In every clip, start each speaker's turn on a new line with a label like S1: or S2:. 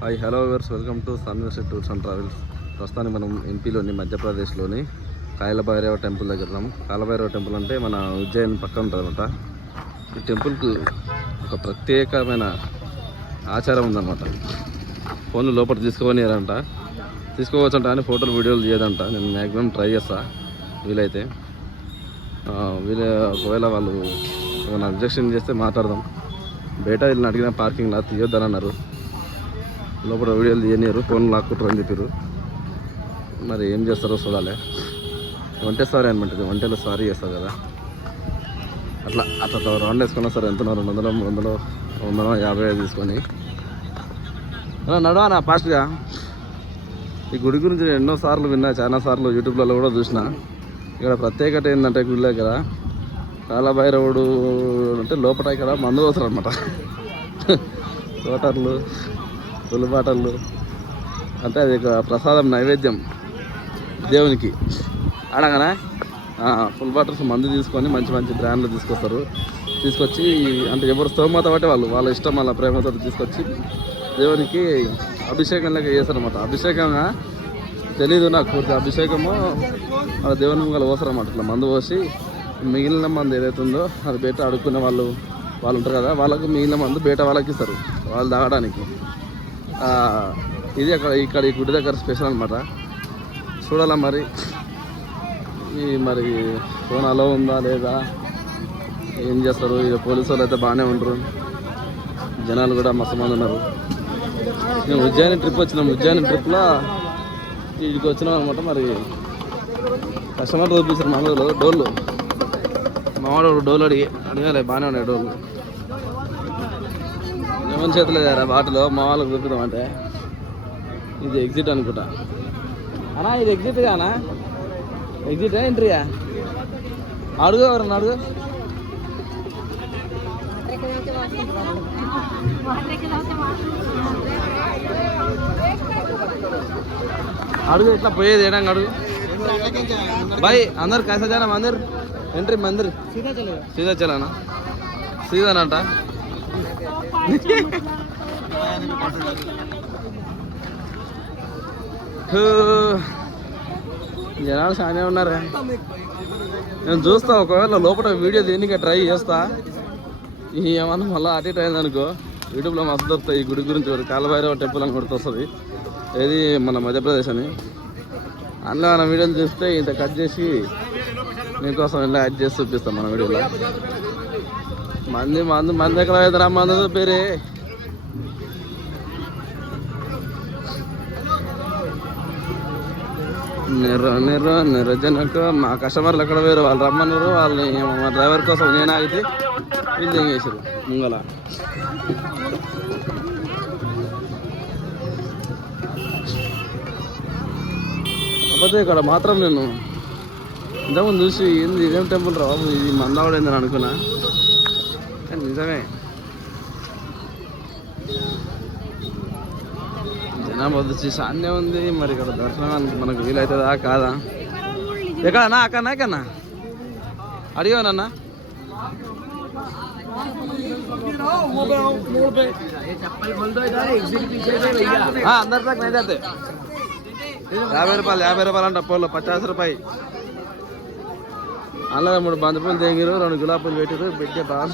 S1: Hi hello viewers welcome to సన్వర్సి tours and travels. ప్రస్తుతానికి మనం ఎంపీలోని మధ్యప్రదేశ్లోని కాయలభైరవ టెంపుల్ దగ్గర ఉన్నాం కాలభైరవ టెంపుల్ అంటే మన ఉజ్జయిన్ పక్కన ఉంటుందన్నమాట. ఈ టెంపుల్కి ఒక ప్రత్యేకమైన ఆచారం ఉందన్నమాట. ఫోన్లు లోపల తీసుకోనియారంట తీసుకోవచ్చంట అని ఫోటోలు వీడియోలు చేయదంట నేను మ్యాక్సిమం ట్రై చేస్తా వీలైతే. వీలే ఒకవేళ వాళ్ళు ఏమైనా అబ్జెక్షన్ చేస్తే మాట్లాడదాం. బయట వీళ్ళని అడిగిన పార్కింగ్ లా తీయొద్దని అన్నారు లోపల వీడియోలు తీయనియరు ఫోన్ లాక్కుంటారు అని చెప్పారు మరి ఏం చేస్తారో చూడాలి. వంటే సారీ అనమాట వంటలో సారీ చేస్తారు కదా. అట్లా అట్లా రౌండ్ వేసుకున్నా సరే ఎంత రెండు వందలు మూడు వందలు వందలు యాభై ఐదు తీసుకొని. అలా నా ఫాస్ట్గా. ఈ గుడి గురించి నేను ఎన్నో సార్లు విన్నా చాలా సార్లు యూట్యూబ్లలో కూడా చూసిన. ఇక్కడ ప్రత్యేకత ఏంటంటే గుడి దగ్గర కాలభైరవుడు అంటే లోపల ఇక్కడ మందు పోతారు అనమాట తోటర్లు పులిపాటలు అంటే అది ఒక ప్రసాదం నైవేద్యం దేవునికి. అడగనా ఫుల్ బాటల్స్ మందు తీసుకొని మంచి మంచి బ్రాండ్లు తీసుకొస్తారు. తీసుకొచ్చి అంటే ఎవరు స్తోమత బట్టి వాళ్ళు వాళ్ళ ఇష్టం వాళ్ళ ప్రేమతో తీసుకొచ్చి దేవునికి అభిషేకం లెక్క చేస్తారు అనమాట అభిషేకంగా తెలీదు నాకు పూర్తి అభిషేకము వాళ్ళ దేవుని ముంగల పోస్తారు అన్నమాట ఇట్లా మందు పోసి మిగిలిన మందు ఏదైతే ఉందో అది బయట అడుక్కునే వాళ్ళు వాళ్ళు ఉంటారు కదా వాళ్ళకు మిగిలిన మందు బయట వాళ్ళకి ఇస్తారు వాళ్ళు తాగడానికి. ఇది అక్కడ ఇక్కడ ఈ గుడి దగ్గర స్పెషల్ అనమాట చూడాలా మరి? ఈ మరి ఫోన్ అలో ఉందా లేదా? ఏం చేస్తారు? ఇక పోలీసు వాళ్ళు అయితే బాగానే ఉంటారు జనాలు కూడా మస్తు మంది ఉన్నారు. మేము ఉజ్జయిని ట్రిప్ వచ్చినాం. ఉజ్జయిని ట్రిప్లో ఇక్కడికి వచ్చినాం అనమాట మరి. కస్టమర్ చూపించారు మామూలు డోళ్ళు మావాడు డోలు అడిగి అడగాలి బాగానే ఉన్నాయి డోళ్ళు ఎవరి చేతిలో చేరా వాటిలో మా వాళ్ళకి దొరుకుతాం అంటే. ఇది ఎగ్జిట్ అనుకుంటా. అనా ఇది ఎగ్జిట్ కానా? ఎగ్జిట్ ఎంట్రీయా అడుగు ఎవరన్నా అడుగు. అడుగు ఇట్లా పోయేది ఏడంగా అడుగు. బై అందరు కైసా
S2: జానా మందిర్?
S1: ఎంట్రీ మందిర్? సీదా చలానా సీదానంట జనాలు చాలా ఉన్నారు నేను చూస్తా ఒకవేళ లోపల వీడియో దీనికి ట్రై చేస్తా. ఏమన్నా మళ్ళీ అటు ఇటు అయిందనుకో యూట్యూబ్లో మస్తు దొరుకుతాయి ఈ గుడి గురించి ఒకటి కాలభైరవ టెంపుల్ అని గుర్తొస్తుంది ఇది మన మధ్యప్రదేశ్ అని. అందులో మన వీడియోలు చూస్తే ఇంత కట్ చేసి మీకోసం ఇలా యాడ్ చేసి చూపిస్తాం మన వీడియోలో. మంది మందు మంది ఎక్కడ అవుతారా మందు పేరే నిర్ర నిర్ర నిర్జనకు మా కస్టమర్లు ఎక్కడ వేరు వాళ్ళు రమ్మన్నారు. వాళ్ళు మా డ్రైవర్ కోసం నేను ఆగితే వీళ్ళు చేసారు ముంగల. కాకపోతే ఇక్కడ మాత్రం నేను ఇంతకుముందు చూసి ఏంది ఇదేం టెంపుల్ రా బాబు? ఇది మందావుడైందని అనుకున్నా. నిజమే జనాభా వచ్చి సాన్నే ఉంది మరి ఇక్కడ దర్శనానికి మనకు వీలవుతుందా కాదా? ఎక్కడన్నా అక్కడన్నా ఎక్కడన్నా అడిగానన్నా అందరి దాకా నైతే యాభై రూపాయలు యాభై రూపాయలు అంట అప్పుడు పచాస్ రూపాయి. అలా మూడు బంతిపూలు తెంగిరు రెండు గులాబీలు పెట్టారు బిడ్డ బాగా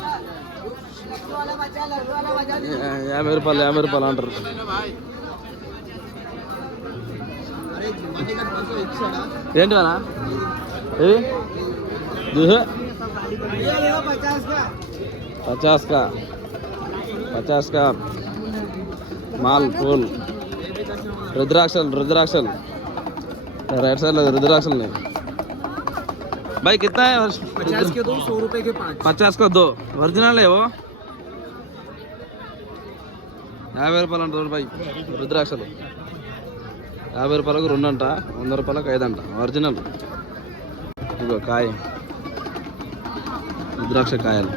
S1: యాభై రూపాయలు యాభై రూపాయలు అంటారు ఏంటి అన్నా ఏవి దుహ
S2: पचास का
S1: पचास का पचास का माल फूल रुद्राक्षल रुद्राक्षल राइट साइड लगे रुद्राक्षल नहीं भाई कितना है
S2: पचास के दो सौ रुपए के पाँच
S1: पचास का दो ओरिजिनल है वो యాభై రూపాయలు అంట చూడు బాయ్ రుద్రాక్షలు యాభై రూపాయలకు రెండు అంట వంద రూపాయలకు ఐదు అంట ఒరిజినల్ ఇగో కాయ రుద్రాక్ష కాయలు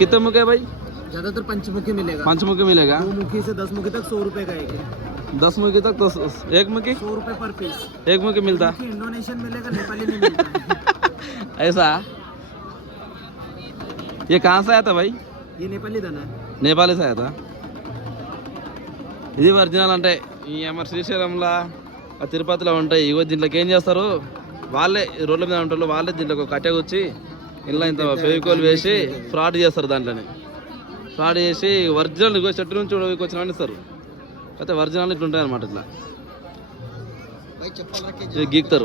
S1: కిత్త ముఖే భాయ్
S2: ज्यादातर पंचमुखी मिलेगा
S1: पंचमुखी मिलेगा
S2: दो मुखी से दस मुखी तक सौ रुपए का एक है
S1: दस मुखी तक तो एक मुखी
S2: सौ रुपए पर पीस
S1: एक मुखी मिलता
S2: इंडोनेशियन मिलेगा नेपाली नहीं मिलता है।
S1: ऐसा ये कहाँ से आया था भाई
S2: ये नेपाली दाना है
S1: नेपाली से आया था ఇది ఒరిజినల్ అంటే ఈ మన శ్రీశైలంలో ఆ తిరుపతిలో ఉంటాయి ఇగో దీంట్లోకి ఏం చేస్తారు వాళ్ళే ఈ రోడ్ల మీద ఉంటారు వాళ్ళే దీంట్లో ఒక కట్టె వచ్చి ఇలా ఇంత ఫెవికోల్ వేసి ఫ్రాడ్ చేస్తారు దాంట్లోని ఫ్రాడ్ చేసి ఒరిజినల్ ఇగో చెట్టు నుంచి వచ్చిన ఇస్తారు అయితే ఒరిజినల్ ఇట్లా ఉంటాయి అనమాట ఇట్లా ये गीकतर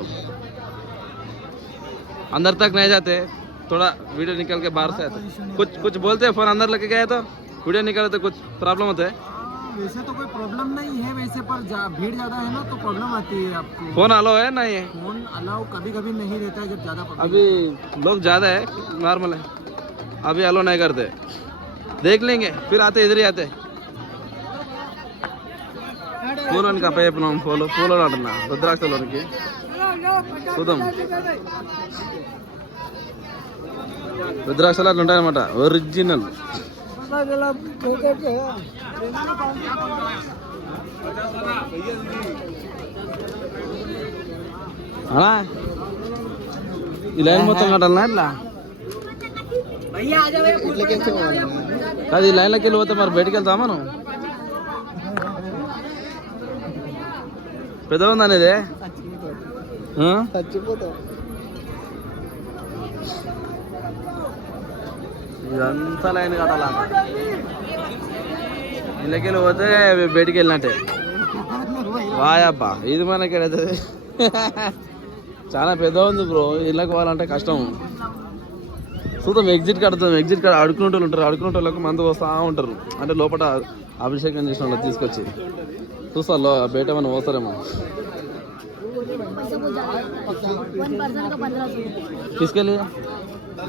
S1: अंदर तक नहीं जाते थोड़ा वीडियो निकल के बाहर से आते कुछ कुछ बोलते हैं फोन अंदर लेके गए तो वीडियो निकाले तो कुछ प्रॉब्लम होता है
S2: वैसे तो कोई प्रॉब्लम नहीं है वैसे पर जा- भीड़ ज्यादा है ना तो प्रॉब्लम आती है आपको
S1: फोन अलो है नहीं है
S2: फोन अलाउ कभी कभी नहीं रहता है जब ज्यादा public
S1: अभी लोग ज़्यादा है नॉर्मल है अभी अलो नहीं करते देख लेंगे फिर आते इधर ही आते పూలని కప్ప చెప్పినాం పూలు పూలను అంటున్నా రుద్రాక్షలోనికి చూద్దాం రుద్రాక్షలు అట్లా ఉంటాయన్నమాట. ఒరిజినల్ అలా ఈ లైన్ మొత్తం కట్టాలనా ఇట్లా? కాదు లైన్లోకి వెళ్ళి పోతే మరి బయటికి వెళ్తాం మనం? పెద్ద ఉందా అనేది
S2: చచ్చిపోతాం.
S1: ఇదంతా లైన్ కట్టాలా ఇళ్ళకెళ్ళి పోతే బయటికి వెళ్ళినట్టే. వాయబ్బా ఇది మనకి చాలా పెద్ద ఉంది బ్రో. ఇళ్ళకి పోవాలంటే కష్టం. చూద్దాం ఎగ్జిట్ కడతాం ఎగ్జిట్ కడ అడుకునే ఉంటారు అడుకునే మందు వస్తూ ఉంటారు. అంటే లోపల అభిషేకం చేసిన వాళ్ళు తీసుకొచ్చి. చూస్తా లో బయట ఏమైనా పోస్తారేమో. తీసుకెళ్ళి.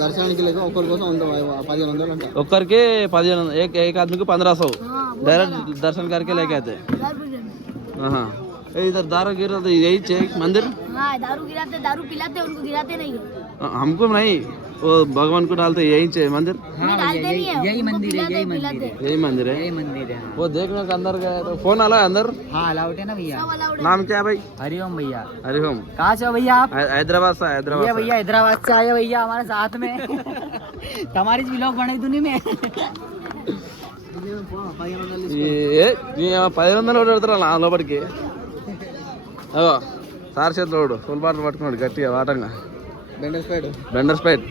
S2: దర్శనానికి లేక ఒకరి కోసం వంద పదిహేను వందలు అంట
S1: ఒక్కరికి పదిహేను एक एक आदमी को पंद्रह सौ डायरेक्ट दर्शन करके लेके आते हैं
S3: हजार रुपये
S1: हाँ हाँ ए, इधर दारू गिर रहा था यही चेक मंदिर
S3: हाँ दारू गिराते दारू पिलाते उनको गिराते नहीं है
S1: हाँ, हमको नहीं वो भगवान को डालते यही चाहिए मंदिर
S3: नहीं डालते नहीं है यही मंदिर है यही मंदिर है
S1: यही मंदिर है
S2: मंदिर है
S1: वो देखने के अंदर गए तो फोन आला अंदर
S2: हाँ अलाउट है ना भैया
S3: सब allowed है।
S1: नाम क्या है भाई
S2: हरिओम भैया
S1: हरिओम
S2: कहाँ से हो भैया आप
S1: है- हैदराबाद से हैदराबाद
S2: ये
S1: से
S2: भैया हैदराबाद से आए भैया हमारे साथ में हमारी ब्लॉग बनाई दुनिया में
S1: ఏ నీ పది వందలు ఒకటి పెడతారా నా లోపలికి అగో సార్ చేతిలో వాడు ఫుల్ బాటిల్ పట్టుకున్నాడు గట్టిగా వాటంగా
S2: బెండర్స్పేట్
S1: బెండర్ స్పైట్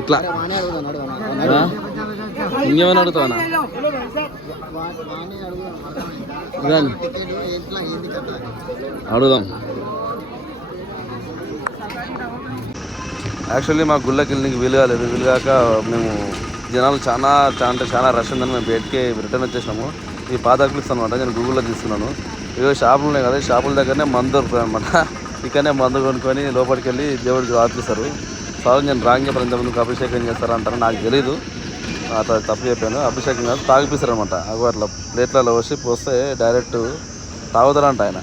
S1: ఇట్లా? ఇంకేమైనా అడుగుతావా? ఇదాన్ని అడుగుదాం. యాక్చువల్లీ మా గుళ్ళకి వెళ్ళడానికి వీలు కాలేదు. వీలు కాక మేము జనాలు చాలా అంటే చాలా రష్ ఉందని మేము బయటికి రిటర్న్ వచ్చేసినాము. ఈ పాత క్లిప్స్ అనమాట నేను గూగుల్లో తీసుకున్నాను ఇవో షాపులు ఉన్నాయి కదా షాపుల దగ్గరనే మందు దొరుకుతుంది అనమాట ఇక్కడనే మందు కొనుక్కొని లోపలికి వెళ్ళి దేవుడికి ఆర్పిస్తారు. సార్ నేను రాంగ్ చెప్పాను అభిషేకం చేస్తారు అంటారు నాకు తెలీదు. అట్లా తప్పు చెప్పాను. అభిషేకం కాదు తాగిపిస్తారు అనమాట అవి అట్లా ప్లేట్లలో వచ్చి పోస్తే డైరెక్ట్ తాగుతారంట ఆయన.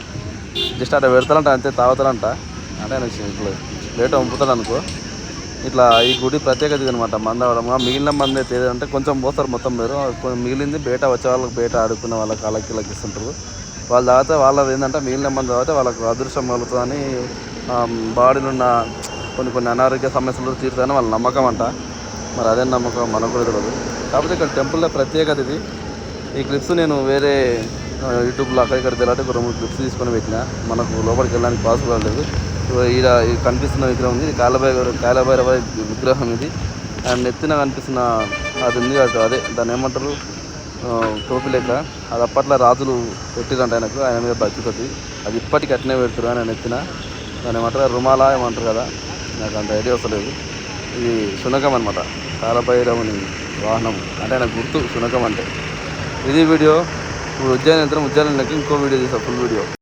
S1: జస్ట్ అట్లా పెడతారంట అంతే తాగుతారంట. అంటే ఆయన ఇట్లా ప్లేట్ అమ్ముతాడు అనుకో. ఇట్లా ఈ గుడి ప్రత్యేకత అనమాట మంద అవడం. మిగిలిన మంది అయితే అంటే కొంచెం పోస్తారు మొత్తం మీరు. మిగిలింది బయట వచ్చే వాళ్ళకి బయట ఆడుకునే వాళ్ళకి వాళ్ళకి వీళ్ళకి ఇస్తుంటారు. వాళ్ళు తాగితే వాళ్ళది ఏంటంటే మిగిలిన మంది తాగితే వాళ్ళకు అదృష్టం కలుగుతుందని బాడీలో ఉన్న కొన్ని కొన్ని అనారోగ్య సమస్యలు తీరుతాయని వాళ్ళ నమ్మకం అంట. మరి అదే నమ్మకం మనకు కూడా తెలియదు కాకపోతే ఇక్కడ టెంపుల్లో ప్రత్యేకత ఇది. ఈ క్లిప్స్ నేను వేరే యూట్యూబ్లో అక్కడ ఇక్కడ తెలియదు ఒక రెండు క్లిప్స్ తీసుకొని పెట్టిన. మనకు లోపలికి వెళ్ళడానికి పాసిబుల్ లేదు. ఈడ కనిపిస్తున్న విగ్రహం ఉంది. ఇది కాలభైరవ కాలభైరవ విగ్రహం ఇది. అండ్ నెత్తిన కనిపిస్తున్న అది ఉంది అటు అదే. దాన్ని ఏమంటారు? టోపీ లెక్క. అది అప్పట్లో రాజులు పెట్టిరంట ఆయనకు ఆయన మీద భక్తితోటి అది ఇప్పటికి అట్నే పెడుతురు ఆయన ఎత్తిన. దాని ఏమంటారు రుమాల ఏమంటారు కదా నాకు అంత ఐడియా వస్తలేదు ఇది శునకం అనమాట కాలభైరవుని వాహనం. అంటే ఆయన గుర్తు శునకం అంటే. ఇది వీడియో. ఇప్పుడు ఉజ్జయిని యంత్రం ఉజ్జయిని ఇంకో వీడియో తీసా ఫుల్ వీడియో.